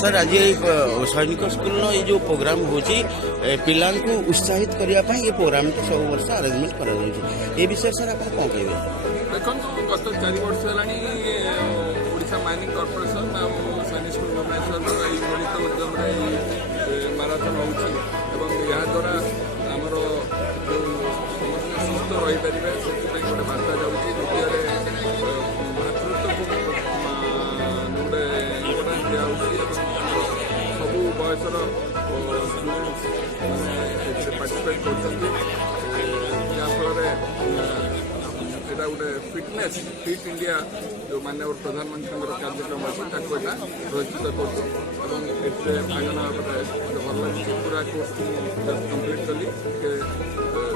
Sir आज सैनिक school ये जो प्रोग्राम होची पिला उत्साहित करने ये प्रोग्राम तो सब वर्ष अरेंजमेंट कर विषय सर आप कौन कहे देखो गत 4 वर्ष है माइनिंग कॉर्पोरेशन सैनिक स्कूल भुवनेश्वर मिलित उद्यम माराथन होद्वारा आमर जो समस्त सुस्थ रही पारे से गोटे बार्ता जाऊँगी द्वितीय भातृत्व गोटे इम्पोर्टाट दिखाई सबू बयसर स्टूडेंट्स मैंने पार्टिसिपेट करफल एटा गोटे फिटनेस फिट इंडिया जो माननीय प्रधानमंत्री कार्यक्रम अच्छी प्रदर्शित कर भाग नाटे भल लगे पूरा कोर्स कम्प्लीट कली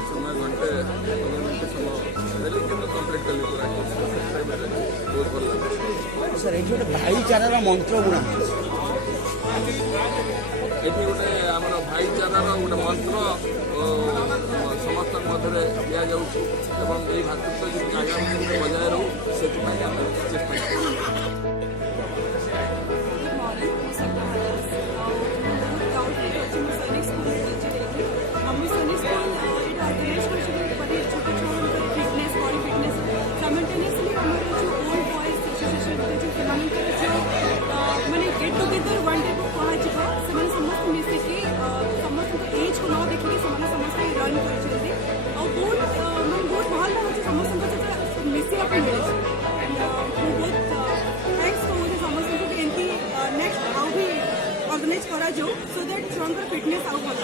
समय घंटे 15 मिनट समय देली कि कम्प्लीट कली पूरा कोर्स बहुत भल लगे सर ये गोटे भाईचारार मंत्र गुणा ये गोटे आम भाईचारार गोटे मंत्र समस्त मध्य दि जाऊँ भातृत्व जमी आगामी दिन बजाय रू से चेष्टा ऑर्गेनाइज करा जो सो दैट छुआंकर फिटनेस आउ भल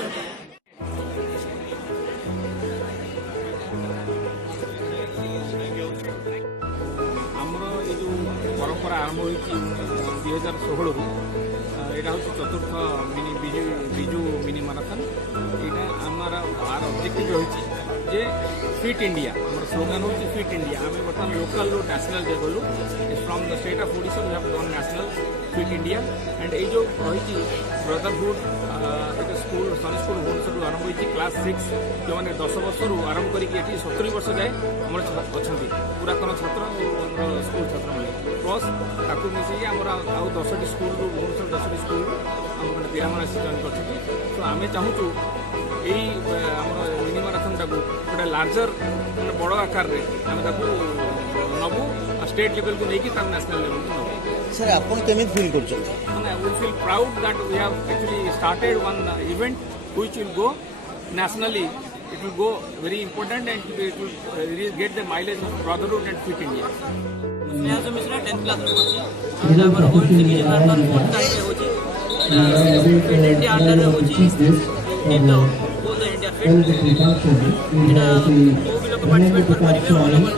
आमर ये जो परंपरा आरंभ हो 2016 यहाँ हूँ चतुर्थ मिनी बिजु मिनी माराथन यहाँ आमर आर ऑब्जेक्टिव रही जे फिट इंडिया आम स्लोगान हूँ फिट इंडिया आम बर्तमान लोकल नेशनल जे गलु from the state of Odisha we have gone national fit India and ये जो रही ब्रदरहुड एक स्कूल सन स्कूल भुवनेश्वर आरंभ होती क्लास 6 जो मैंने 10 वर्ष आरंभ करके 70 वर्ष जाए आम अच्छा पुरातन छात्र स्कूल छात्र मैंने प्लस ताकू मिसेक आम आउ 10टी स्कूल भुवनेश्वर 10टी स्कूल आम मैंने पिलाने आसी जॉइन कर तो आम चाहूँ यही आम मिनी माराथन टाक गोटे लार्जर बड़ आकार आम नबू स्टेट लेवल को लेकिन नेशनल लेवल को नबू सर आप फील कर we feel proud that we have actually started one event which will go nationally. It will go very important and it will get the mileage of brotherhood and fit India. Snehas Mishra 10th class में होची एटा हमर OMC के marathon 4th class में होची fit India under होची in the all the India fit एटा ओ भी लोग participate कर परिबे ऑल ओवर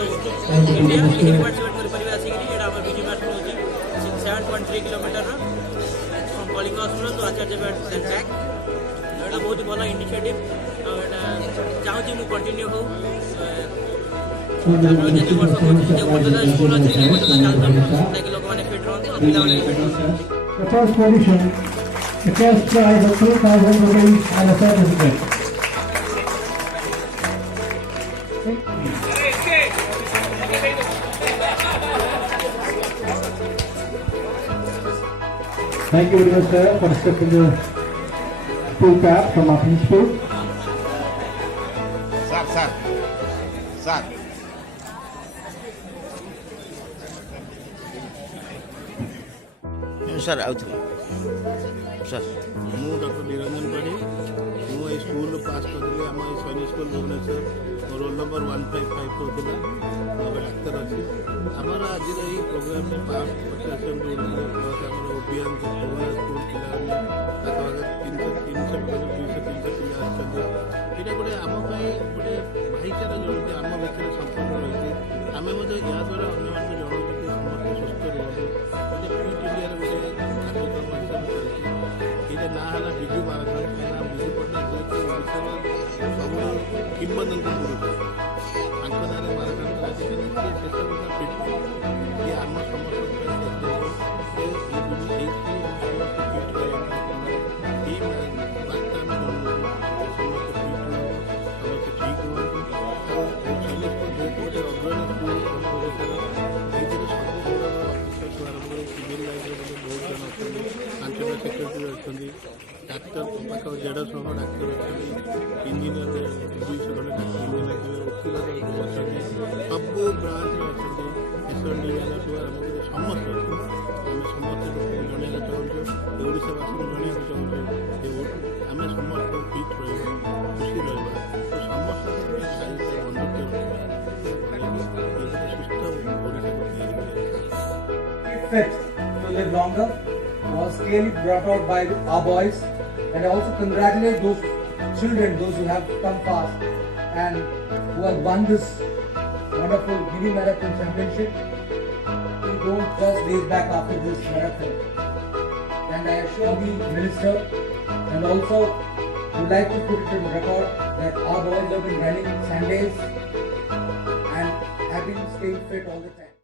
इंडिया के पार्टिसिपेट कर परिबे आसी कि एटा हमर बिजू माराथन होची 7.3 किलोमीटर कलिंग हॉस्पिटल तो आचार्य बैट बैक एटा बहुत ही भल इनिशिएटिव चाहूँ मुझे कंटिन्यू हो जिते वर्ष जो पर्यटन स्कूल अच्छे से पर्यटन चलता ताकि लोक मैंने फिट रहते The first edition, the first prize of 3,000 rupees and a certificate. Thank you very much, sir, for accepting the full cap from our principal. Sir. Sir आउ सर मु डॉक्टर निरंजन पाढ़ी मुझे स्कूल पास करी आम सैनिक स्कूल भुवनेश्वर रोल नंबर 155 कर doctor अच्छी आमर आज प्रोग्राम में 50 प्लस आम ओबियन स्कूल पिला पाखापाखि 300 पिला आसछे गोटे आम गोटे भाईचारा जो आम भितर संपर्क रही आम या द्वारा अन्य जनाऊँ कि समस्त सुस्थ रुहतु फिट इंडिया गोटे कार्यक्रम हिसाब ये ना है बिजु माराथन बिजु पट्टनायक ओडिशार सब किंबदंती पुरुष नाँ माराथन शेष कथा फिट ये आम समस्त ସେକ୍ରେଟାରୀ ଅଛନ୍ତି, ଡାକ୍ତର ପାଖ 150 ଡାକ୍ତର ଅଛନ୍ତି, ଇଞ୍ଜିନିୟର 200 ଖଣ୍ଡେ ଇଞ୍ଜିନିୟର ଓକିଲ ଅଛନ୍ତି, ସବୁ ବ୍ରାଞ୍ଚରେ ଅଛନ୍ତି, ଏସ୍ଏନ୍ଡି ଜାଗାଠୁ ଆରମ୍ଭ କରି ସମସ୍ତେ ଅଛନ୍ତି। ଆମେ ସମସ୍ତେ ଲୋକଙ୍କୁ ଜଣାଇବାକୁ ଚାହୁଁଛୁ, ଓଡ଼ିଶାବାସୀଙ୍କୁ ଜଣାଇବାକୁ ଚାହୁଁଛୁ ଯେ ଆମେ ସମସ୍ତେ ଫିଟ୍ ରହିବା, ଖୁସି ରହିବା ଓ ସମସ୍ତଙ୍କ ସାହିତ୍ୟ ବନ୍ଧୁତ୍ୱ ରଖିବା ସୁସ୍ଥ ଓଡ଼ିଶାକୁ ତିଆରି କରିବା। Fit to live longer was clearly brought out by our boys, and I also congratulate those children, those who have come fast and who have won this wonderful mini marathon championship. We don't just race back after this marathon, and I assure the minister and also would like to put it in record that our boys have been running Sundays and have been staying fit all the time.